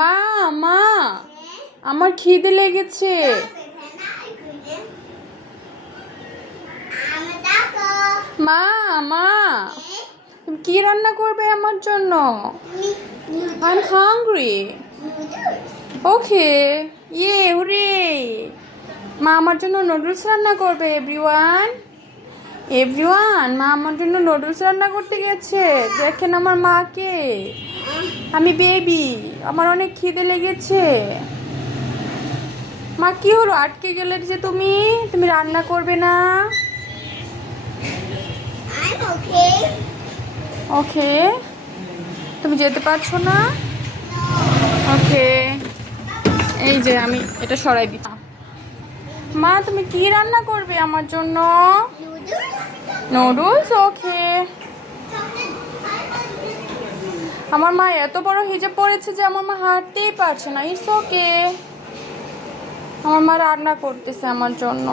মা মা আমার খিদে লেগেছে। মা মা তুমি কি রান্না করবে আমার জন্য? I am hungry. Okay, hurray. মা আমার জন্য নুডলস রান্না করবে। এভরিওয়ান মা আমার জন্য নুডলস রান্না করতে গেছে। দেখেন আমার মাকে। আমি বেবি, আমার অনেক খিদে লেগেছে। মা কি হলো, আটকে গেলে যে তুমি তুমি রান্না করবে না? ওকে, তুমি যেতে পারছো না? ওকে, এই যে আমি এটা সরাই দিচ্ছি। মা তুমি কি রান্না করবে আমার জন্য? নুডলস। ওকে। আমার মা এত বড় হিজাব পরেছে যে আমার মা হাঁটতেই পারছে না। ইটস ওকে, আমার মা রান্না করতেছে আমার জন্য।